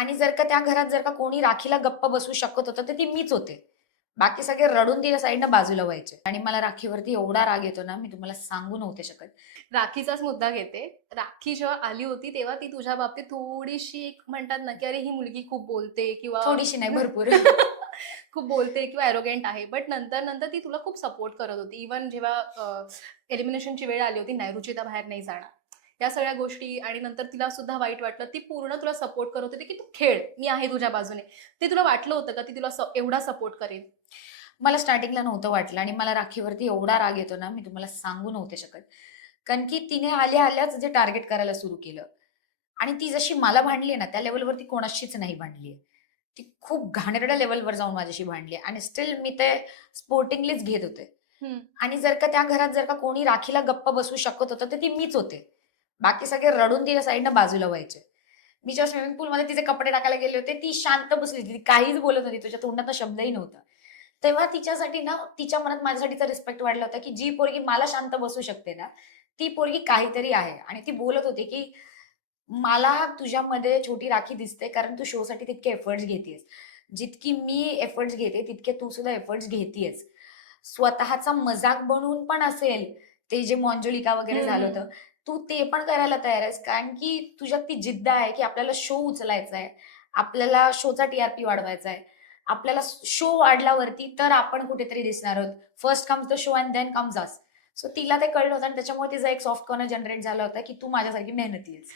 आणि जर का त्या घरात जर का कोणी राखीला गप्प बसू शकत होतं, तर ती मीच होते. बाकी सगळे रडून तिच्या साईडनं बाजूला व्हायचे आणि मला राखीवरती एवढा राग येतो ना, मी तुम्हाला सांगू नव्हते शकत. राखीचाच मुद्दा घेते. राखी जेव्हा आली होती, तेव्हा ती तुझ्या बाबतीत थोडीशी एक म्हणतात ना, की "अरे, ही मुलगी खूप बोलते" किंवा थोडीशी नाही, भरपूर. खूप बोलते किंवा एरोगंट आहे. बट नंतर-नंतर ती तुला खूप सपोर्ट करत होती. इव्हन जेव्हा एलिमिनेशनची वेळ आली होती, नाही रुचिता बाहेर नाही जाणार. या सगळ्या गोष्टी आणि नंतर तिला सुद्धा वाईट वाटलं. ती पूर्ण तुला सपोर्ट करत होती, की "तू खेळ, मी आहे तुझ्या बाजूने." ते तुला वाटलं होतं का, ती तुला एवढा सपोर्ट करेल? मला स्टार्टिंगला नव्हतं वाटलं आणि मला राखीवरती एवढा राग येतो ना, मी तुम्हाला सांगू नव्हते शकत. कारण की तिने आल्या-आल्याच जे टार्गेट करायला सुरू केलं आणि ती जशी मला भांडली ना, त्या लेव्हलवरती कोणाशीच नाही भांडली ती खूप घाणेरड्या लेव्हलवर जाऊन माझ्याशी भांडली आणि स्टिल मी ते स्पोर्टिंगलीच घेत होते. हं. आणि जर का त्या घरात जर का कोणी राखीला गप्प बसू शकत होतं, तर ती मीच होते. बाकी सगळे रडून तिच्या साईडनं बाजूला व्हायचे. मी जेव्हा स्विमिंग पूलमध्ये तिचे कपडे टाकायला गेले होते, ती शांत बसली होती. ती काहीच बोलत नव्हती. तुझ्या तोंडातनं शब्दही नव्हता. तेव्हा तिच्यासाठी ना, तिच्या मनात माझ्यासाठीचा रिस्पेक्ट वाढला होता, की जी पोरगी मला शांत बसवू शकते ना, ती पोरगी काहीतरी आहे. आणि ती बोलत होती, की "मला तुझ्यामध्ये छोटी राखी दिसते, कारण तू शोसाठी तितके एफर्ट्स घेतीयेस. जितकी मी एफर्ट्स घेते, तितके तू सुद्धा एफर्ट्स घेतीयेस. स्वतःचा मजाक बनवून पण असेल, ते जे मंजुलिका वगैरे हं, झालं हं. होतं, तू ते पण करायला तयार आहेस. कारण की तुझ्यात ती जिद्द आहे, की आपल्याला शो उचलायचा आहे. आपल्याला शोचा टी-आर-पी वाढवायचा आहे. आपल्याला शो वाढल्यावरती तर आपण कुठेतरी दिसणार आहोत. First comes the show and then comes us. So तिला ते कळलं होतं आणि त्याच्यामुळे तिचा एक सॉफ्ट कॉर्नर जनरेट झाला होता, की तू माझ्यासारखी मेहनती आहेस.